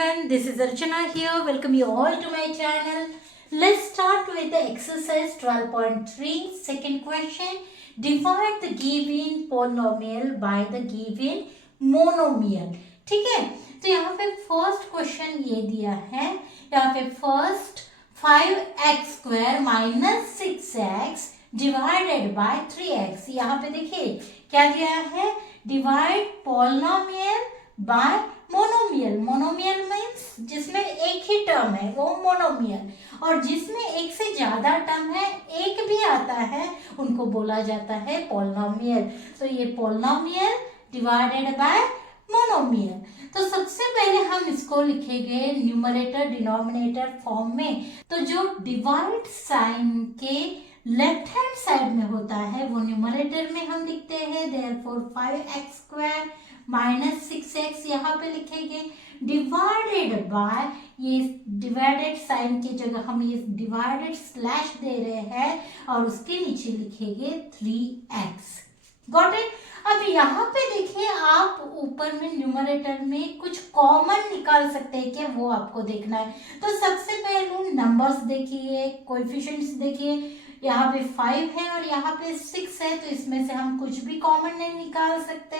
everyone, this is Archana here. Welcome you all to my channel. Let's start with the exercise 12.3. Second question. Divide the given polynomial by the given monomial. ठीक है, तो यहाँ पे first question ये दिया है, यहाँ पे first 5x square minus 6x divided by 3x. यहाँ पे देखिए क्या दिया है, divide polynomial bye monomial. Monomial means जिसमें एक ही टर्म है वो मोनोमियल, और जिसमें एक से ज्यादा टर्म है, एक भी आता है, उनको बोला जाता है पॉलिनोमियल. तो ये पॉलिनोमियल डिवाइडेड बाय मोनोमियल. तो सबसे पहले हम इसको लिखेंगे न्यूमरेटर डिनोमिनेटर फॉर्म में. तो जो डिवाइड साइन के लेफ्ट हैंड साइड में होता है वो न्यूमरेटर में हम लिखते हैं. Therefore 5x square minus 6x यहाँ पे लिखेंगे, डिवाइडेड बाय, ये डिवाइडेड साइन की जगह हम ये डिवाइडेड स्लैश दे रहे हैं और उसके नीचे लिखेंगे 3x. Got it. अब यहाँ पे देखिए आप ऊपर में न्यूमरेटर में कुछ कॉमन निकाल सकते हैं क्या, वो आपको देखना है. तो सबसे पहले नंबर्स देखिए, कोएफिशिएंट्स देखिए. यहाँ पे 5 है और यहाँ पे 6 है, तो इसमें से हम कुछ भी कॉमन नहीं निकाल सकते.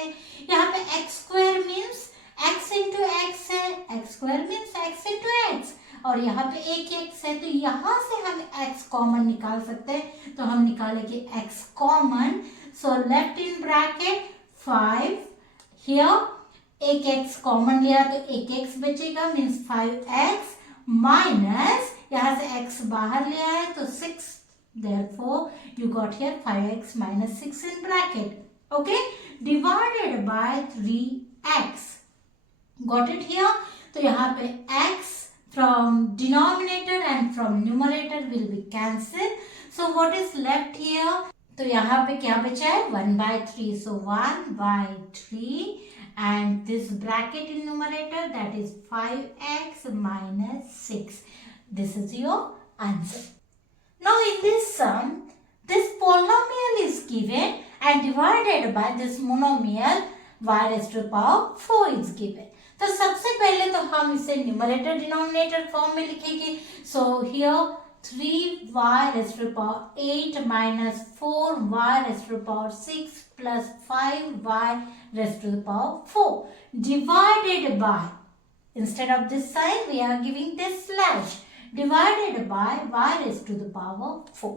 यहाँ पे x square means x into x है, x square means x into x, और यहाँ पे एक x है, तो यहाँ से हम x कॉमन निकाल सकते हैं. तो हम निकालेंगे x common. So left in bracket 5 here, एक x कॉमन लिया तो एक x बचेगा, मीन्स 5x माइनस यहाँ से x बाहर लिया है तो 6. Therefore, you got here 5x minus 6 in bracket. Okay, divided by 3x. Got it here? तो यहाँ पे x from denominator and from numerator will be cancelled. So what is left here? तो यहाँ पे क्या बचा है, 1/3. So 1/3 and this bracket in numerator, that is 5x minus 6. This is your answer. Now in this sum, this polynomial is given and divided by this monomial y raised to the power 4 is given. तो सबसे पहले तो हम इसे numerator denominator form में लिखेंगे. So here 3y raised to the power 8 minus 4y raised to the power 6 plus 5y raised to the power 4 divided by, instead of this sign we are giving this slash, divided by y raised to the power 4.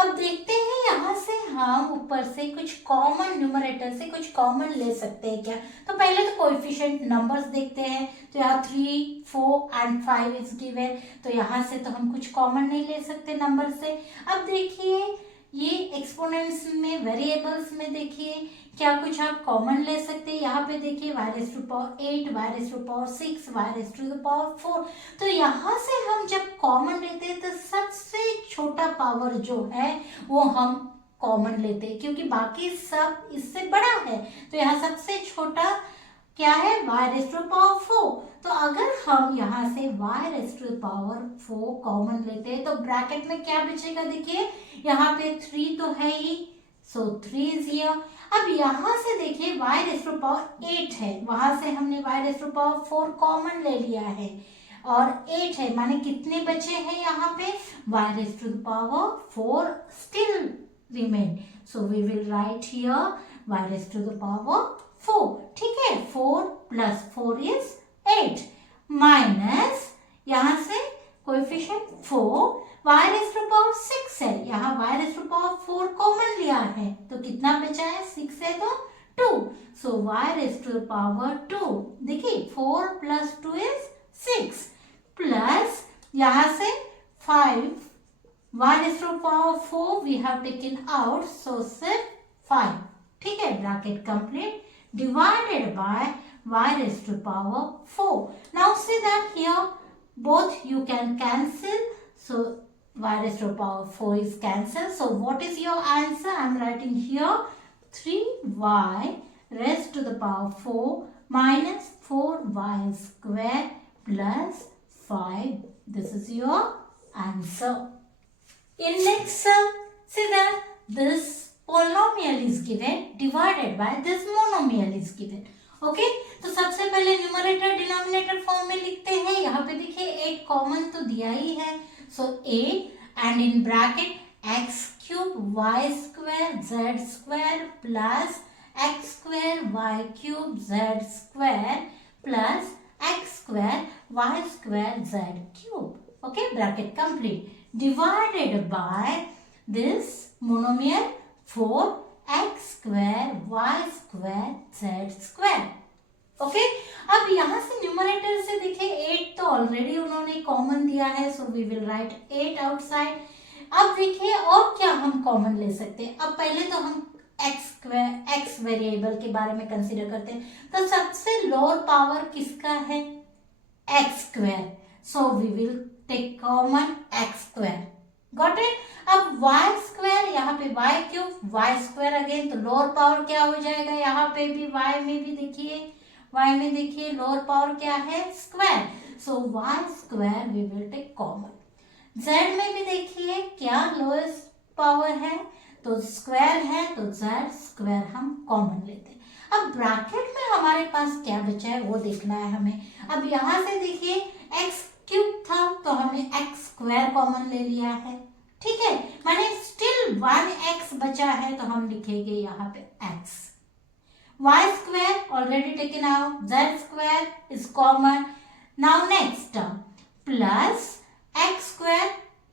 अब देखते हैं यहाँ से हम ऊपर से कुछ common, numerator से कुछ कॉमन ले सकते हैं क्या. तो पहले तो कोएफिशिएंट नंबर्स देखते हैं. तो यहाँ 3, 4 एंड 5 इज गिवन. तो यहाँ से तो हम कुछ कॉमन नहीं ले सकते नंबर से. अब देखिए ये एक्सपोनेंट्स में, वेरिएबल्स में देखिए क्या कुछ आप कॉमन ले सकते हैं. यहाँ पे देखिए y raised to the power 8, y raised to the power 6, y raised to the power 4. तो यहाँ से हम जब कॉमन लेते हैं तो सबसे छोटा पावर जो है वो हम कॉमन लेते हैं, क्योंकि बाकी सब इससे बड़ा है. तो यहाँ सबसे छोटा क्या है, y raised to the power 4. तो अगर हम यहाँ से y raised to the power 4 common लेते हैं तो ब्रैकेट में क्या बचेगा, देखिए यहाँ पे 3 तो है ही, सो 3 इज हियर. अब यहाँ से देखिए y raised to the power 8 है, वहां से हमने y raised to the power 4 common ले लिया है और 8 है, माने कितने बचे हैं यहाँ पे, y raised to the power 4 still remain. So we will write here y raised to the power 4. ठीक है, 4 plus 4 is 8 माइनस यहाँ से coefficient 4, y raised to the power 6 है, यहाँ y raised to the power 4 common लिया है तो कितना बचा है, 6 है तो 2. So y raised to the power 2, देखिए 4 plus 2 is 6 प्लस यहाँ से 5, y raised to the power 4 we have taken out, so सिर्फ 5. ठीक है, bracket complete, divided by y raised to the power 4. Now see that here both you can cancel, so y raised to the power 4 is cancelled. So what is your answer? I am writing here 3y raised to the power 4 minus 4y square plus 5. This is your answer. In next sum, see that this polynomial is given divided by this monomial is given. Okay, तो सबसे पहले numerator denominator form में लिखते 8 common तो दिया ही है, सो 8 and in bracket x cube y square z square plus x square y cube z square plus x square y square z cube. Okay, bracket complete. Divided by this monomial 4x square y square z square. Okay, अब यहाँ से numerator से देखिए 8 तो already उन्होंने common दिया है, so we will write 8 outside. अब देखिए और क्या हम कॉमन ले सकते हैं. अब पहले तो हम x वेरिएबल के बारे में कंसीडर करते हैं. तो सबसे लोअर पावर किसका है? x square. So we will take common x square. Got it. अब y स्क्वायर, यहाँ पे y cube y square again, तो लोअर पावर क्या हो जाएगा? यहाँ पे भी y में भी देखिए, y में देखिए लोअर पावर क्या है? Square. So y square we will take common. z में भी देखिए क्या लोएस्ट पावर है? तो स्क्वायर है, तो z स्क्वायर हम कॉमन लेते हैं. अब ब्रैकेट में हमारे पास क्या बचा है वो देखना है हमें. अब यहाँ से देखिए x क्यूब था तो हमने x स्क्वायर कॉमन ले लिया है. ठीक है, माने स्टिल 1x बचा है तो हम लिखेंगे यहाँ पे x. y square already taken out, z square is common. Now next term plus x square,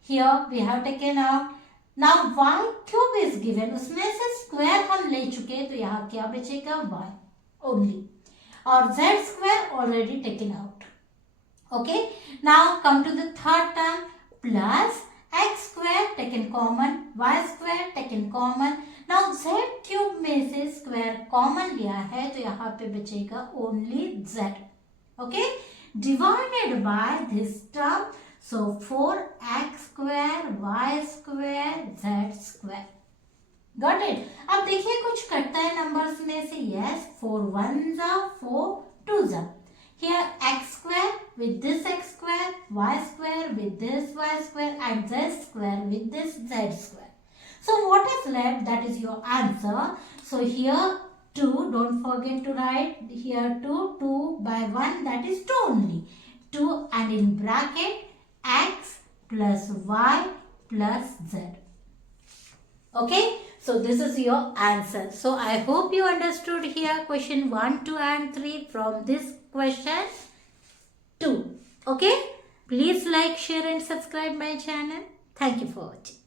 here we have taken out. Now y cube is given, उसमें से स्क्वायर हम ले चुके तो यहाँ क्या बचेगा? y only. और z square already taken out. Okay, now come to the third term plus x square taken common, y square taken common. Now z cube में से square common लिया है तो यहाँ पे बचेगा only z. Okay, divided by this term, so 4x square y square z square. Got it? अब देखिए कुछ कटता है नंबर्स में से. yes, 4 1s are 4 2s are. Here x square with this x square, y square with this y square and z square with this z square. So what is left? That is your answer. So here 2, don't forget to write here 2 by 1, that is 2 only. 2 and in bracket x plus y plus z. Okay, so this is your answer. So I hope you understood here question 1, 2 and 3 from this question 2. Okay, please like, share and subscribe my channel. Thank you for watching.